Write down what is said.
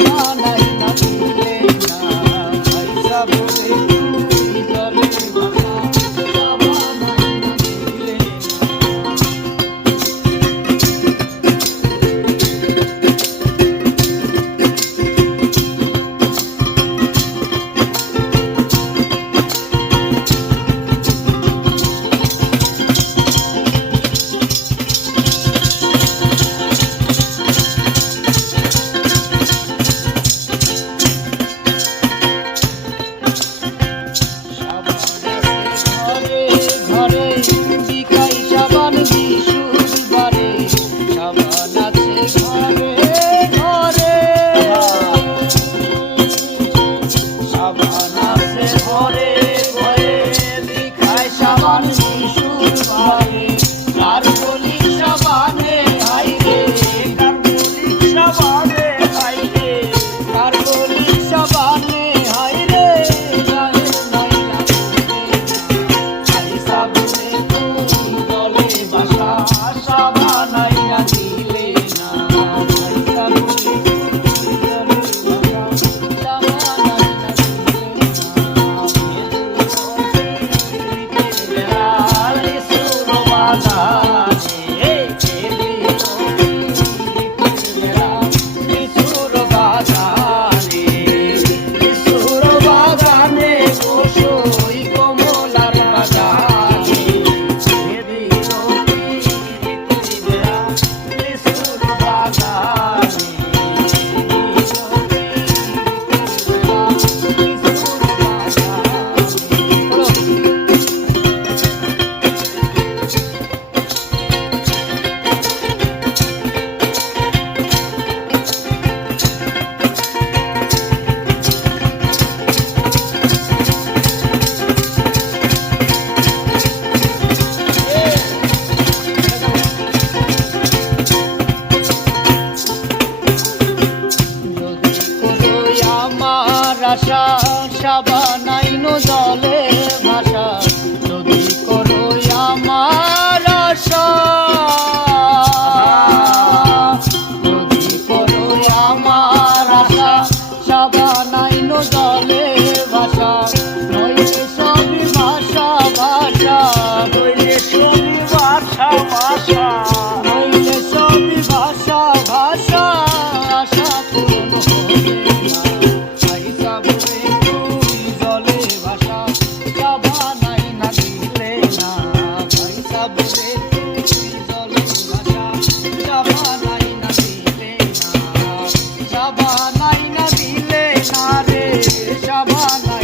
আমার সাবানাইন জলে ভাষা। যদি করো আমার আশা, যদি করো আমার আশা, সাবানাইন জলে ভাষা। নইলে সবই সাবা